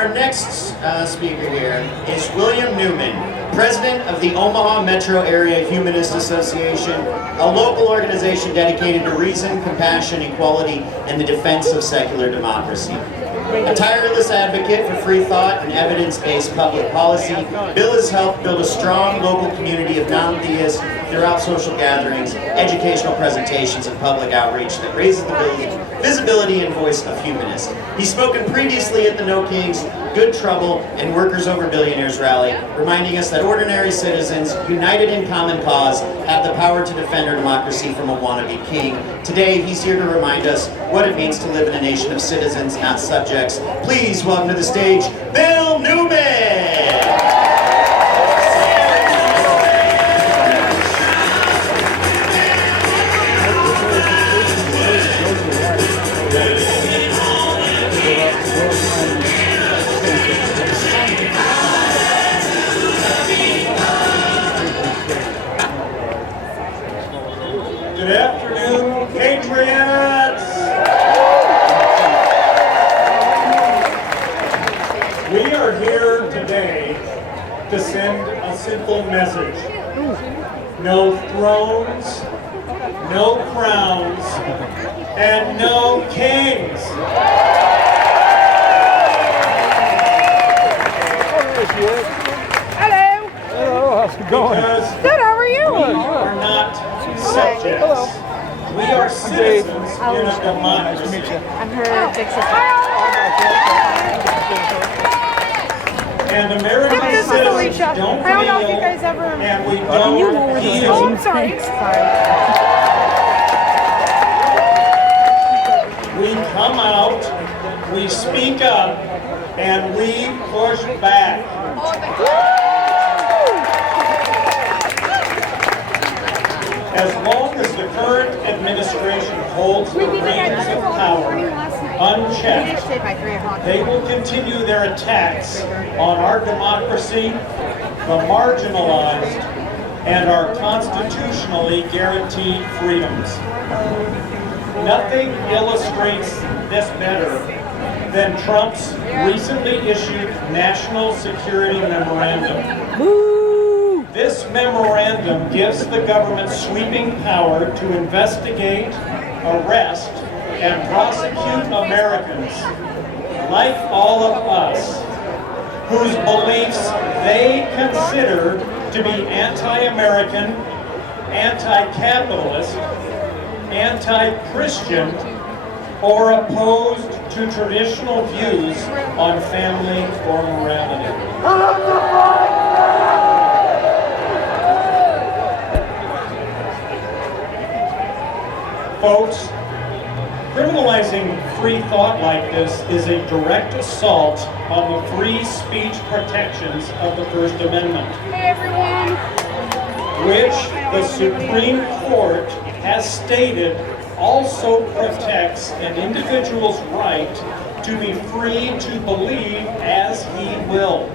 Our next speaker here is William Newman, president of the Omaha Metro Area Humanist Association, a local organization dedicated to reason, compassion, equality, and the defense of secular democracy. A tireless advocate for free thought and evidence-based public policy, Bill has helped build a strong local community of non-theists throughout social gatherings, educational presentations, and public outreach that raises the visibility and voice of humanists. He's spoken previously at the No Kings, Good Trouble, and Workers Over Billionaires rally, reminding us that ordinary citizens, united in common cause, have the power to defend our democracy from a wannabe king. Today, he's here to remind us what it means to live in a nation of citizens, not subjects. Please welcome to the stage, Bill Newman! Good afternoon, Patriots! We are here today to send a simple message. No thrones, no crowns, and no kings. Hello. Hello, how's it going? Because Good, how are you? we are not subjects. We are citizens in a democracy. I'm her big sister. And American This is citizens Alicia. don't I don't know if you feel, guys ever... and we Oh, don't feel. I'm sorry. We come out, we speak up, and we push back. As long as the current administration holds the reins of power unchecked, they will continue their attacks on our democracy, the marginalized, and our constitutionally guaranteed freedoms. Nothing illustrates this better than Trump's recently issued National Security Memorandum. This memorandum gives the government sweeping power to investigate, arrest, and prosecute Americans, like all of us, whose beliefs they consider to be anti-American, anti-capitalist, anti-Christian, or opposed to traditional views on family or morality. Folks, criminalizing free thought like this is a direct assault on the free speech protections of the First Amendment, Hey, everyone. which the Supreme Court has stated also protects an individual's right to be free to believe as he will.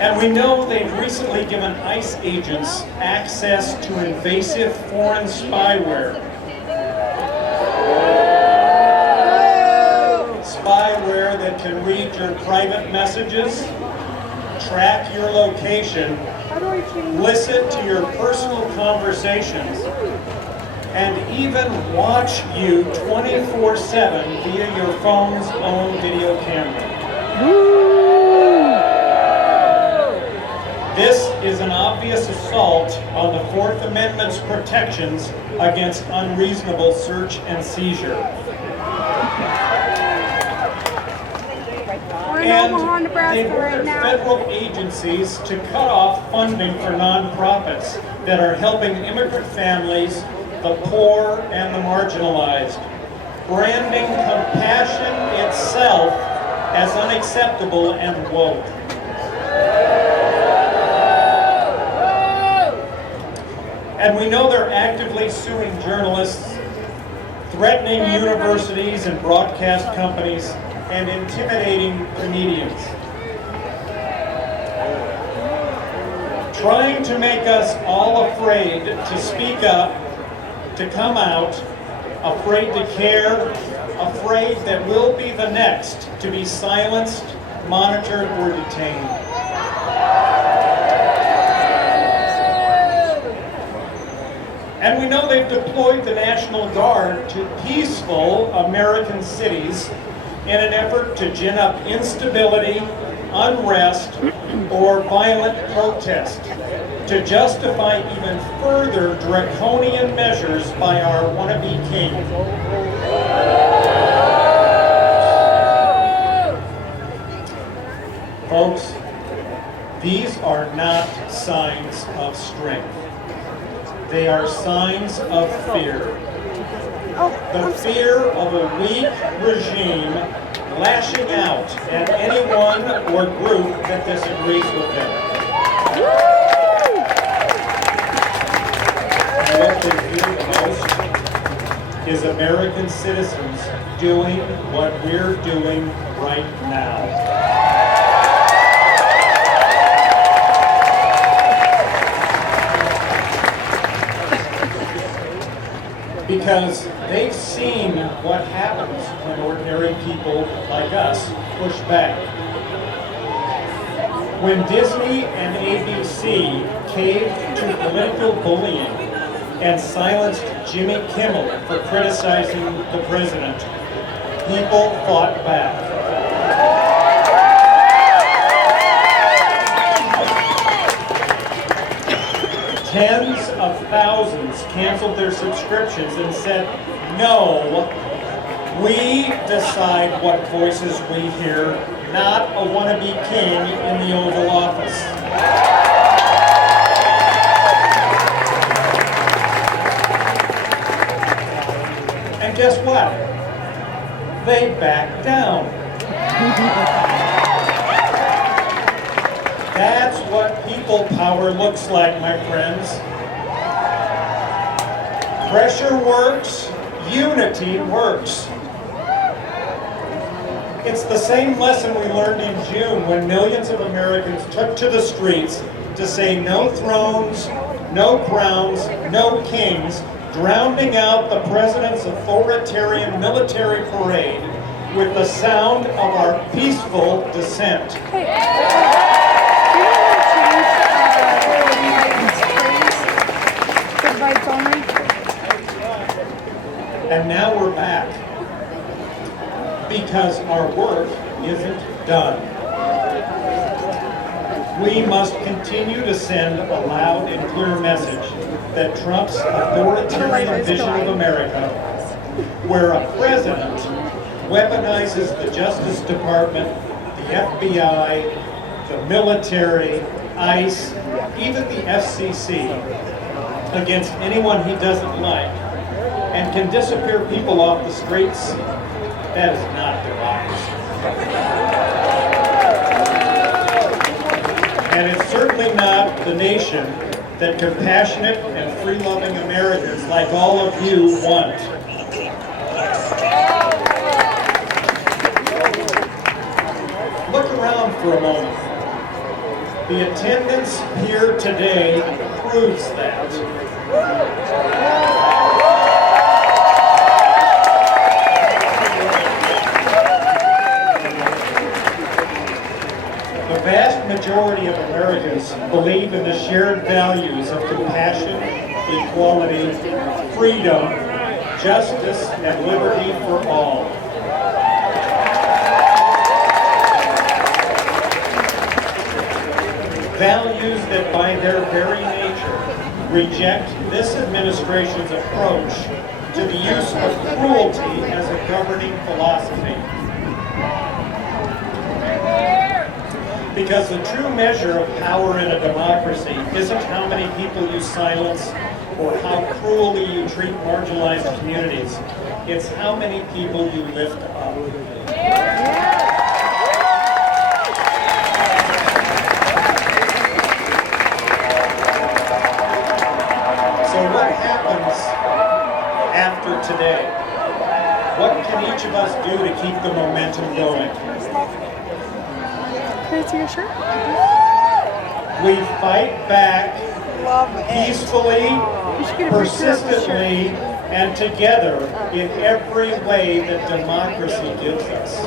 And we know they've recently given ICE agents access to invasive foreign spyware. Spyware that can read your private messages, track your location, listen to your personal conversations, and even watch you 24/7 via your phone's own video camera. This is an obvious assault on the Fourth Amendment's protections against unreasonable search and seizure. We're in Omaha, And Nebraska they right ordered now. federal agencies to cut off funding for nonprofits that are helping immigrant families, the poor, and the marginalized, branding compassion itself as unacceptable and woke. And we know they're actively suing journalists, threatening universities and broadcast companies, and intimidating comedians. Trying to make us all afraid to speak up, to come out, afraid to care, afraid that we'll be the next to be silenced, monitored, or detained. And we know they've deployed the National Guard to peaceful American cities in an effort to gin up instability, unrest, or violent protest, to justify even further draconian measures by our wannabe king. Folks, these are not signs of strength. They are signs of fear. The fear of a weak regime lashing out at anyone or group that disagrees with them. And what they fear the most is American citizens doing what we're doing right now. Because they've seen what happens when ordinary people like us push back. When Disney and ABC caved to political bullying and silenced Jimmy Kimmel for criticizing the president, people fought back. Tens of thousands canceled their subscriptions and said, no, we decide what voices we hear, not a wannabe king in the Oval Office. And guess what? They backed down. That's what people power looks like, my friends. Pressure works, unity works. It's the same lesson we learned in June when millions of Americans took to the streets to say no thrones, no crowns, no kings, drowning out the president's authoritarian military parade with the sound of our peaceful dissent. And now we're back because our work isn't done. We must continue to send a loud and clear message that Trump's authoritarian vision of America, where a president weaponizes the Justice Department, the FBI, the military, ICE, even the FCC, against anyone he doesn't like, and can disappear people off the streets, that is not democracy. And it's certainly not the nation that compassionate and free-loving Americans like all of you want. Look around for a moment. The attendance here today proves that. The vast majority of Americans believe in the shared values of compassion, equality, freedom, justice, and liberty for all. Values that by their very nature reject this administration's approach to the use of cruelty as a governing philosophy. Because the true measure of power in a democracy isn't how many people you silence or how cruelly you treat marginalized communities. It's how many people you lift up. So what happens after today? What can each of us do to keep the momentum going? Can I see your shirt? We fight back peacefully, persistently, and together in every way that democracy gives us.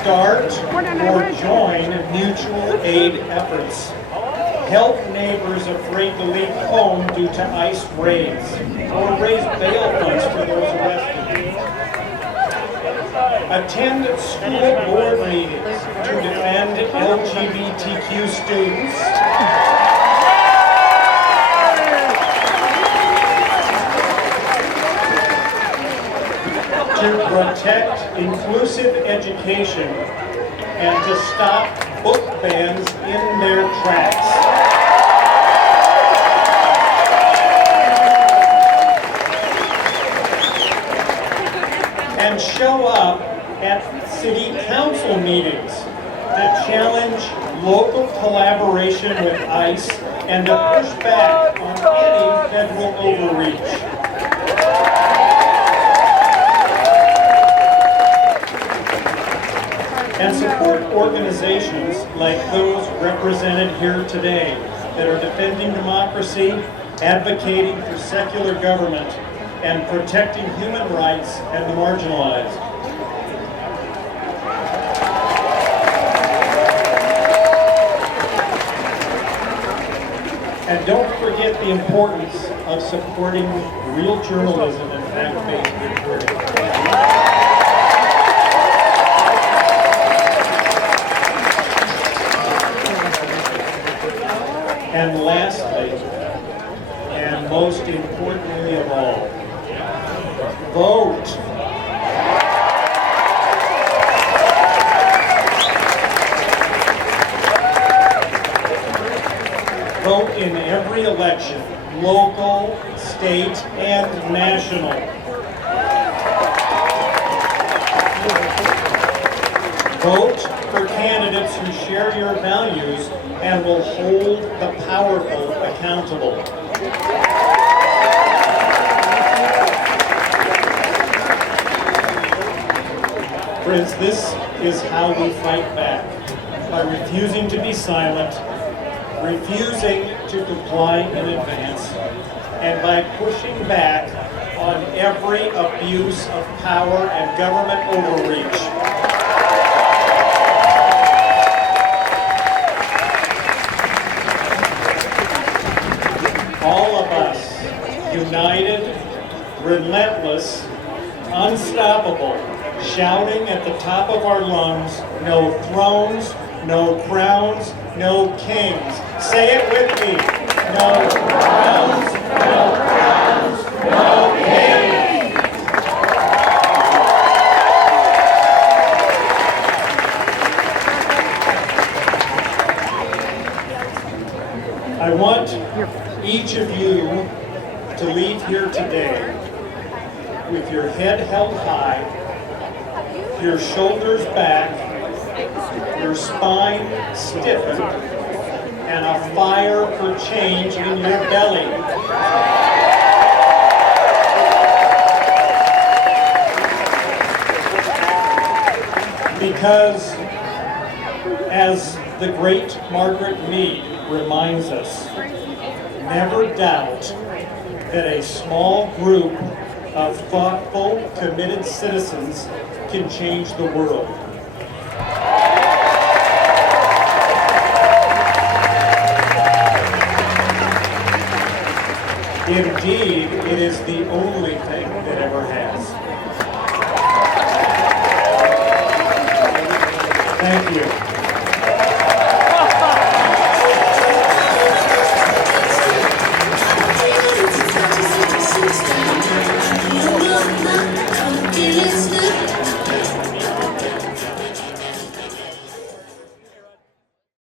Start or join mutual aid efforts. Help neighbors afraid to leave home due to ICE raids, or raise bail funds for those arrested. Attend school board meetings to defend LGBTQ students. To protect inclusive education and to stop book bans in their tracks. And show up at city council meetings to challenge local collaboration with ICE and to push back on any federal overreach. And support organizations like those represented here today that are defending democracy, advocating for secular government, and protecting human rights and the marginalized. And don't forget the importance of supporting real journalism and fact-based reporting. And lastly, and most importantly of all, vote. Vote in every election, local, state, and national. Vote for candidates who share your values and will hold the powerful accountable. Friends, this is how we fight back, by refusing to be silent, refusing to comply in advance, and by pushing back on every abuse of power and government overreach. All of us, united, relentless, unstoppable, shouting at the top of our lungs, no thrones, no crowns, no kings. Say it with me. No crowns, no crowns, no kings. I want each of you to leave here today with your head held high, your shoulders back, your spine stiffened, and a fire for change in your belly. Because, as the great Margaret Mead reminds us, never doubt that a small group of thoughtful, committed citizens can change the world. Indeed, it is the only thing that ever has. Thank you. It's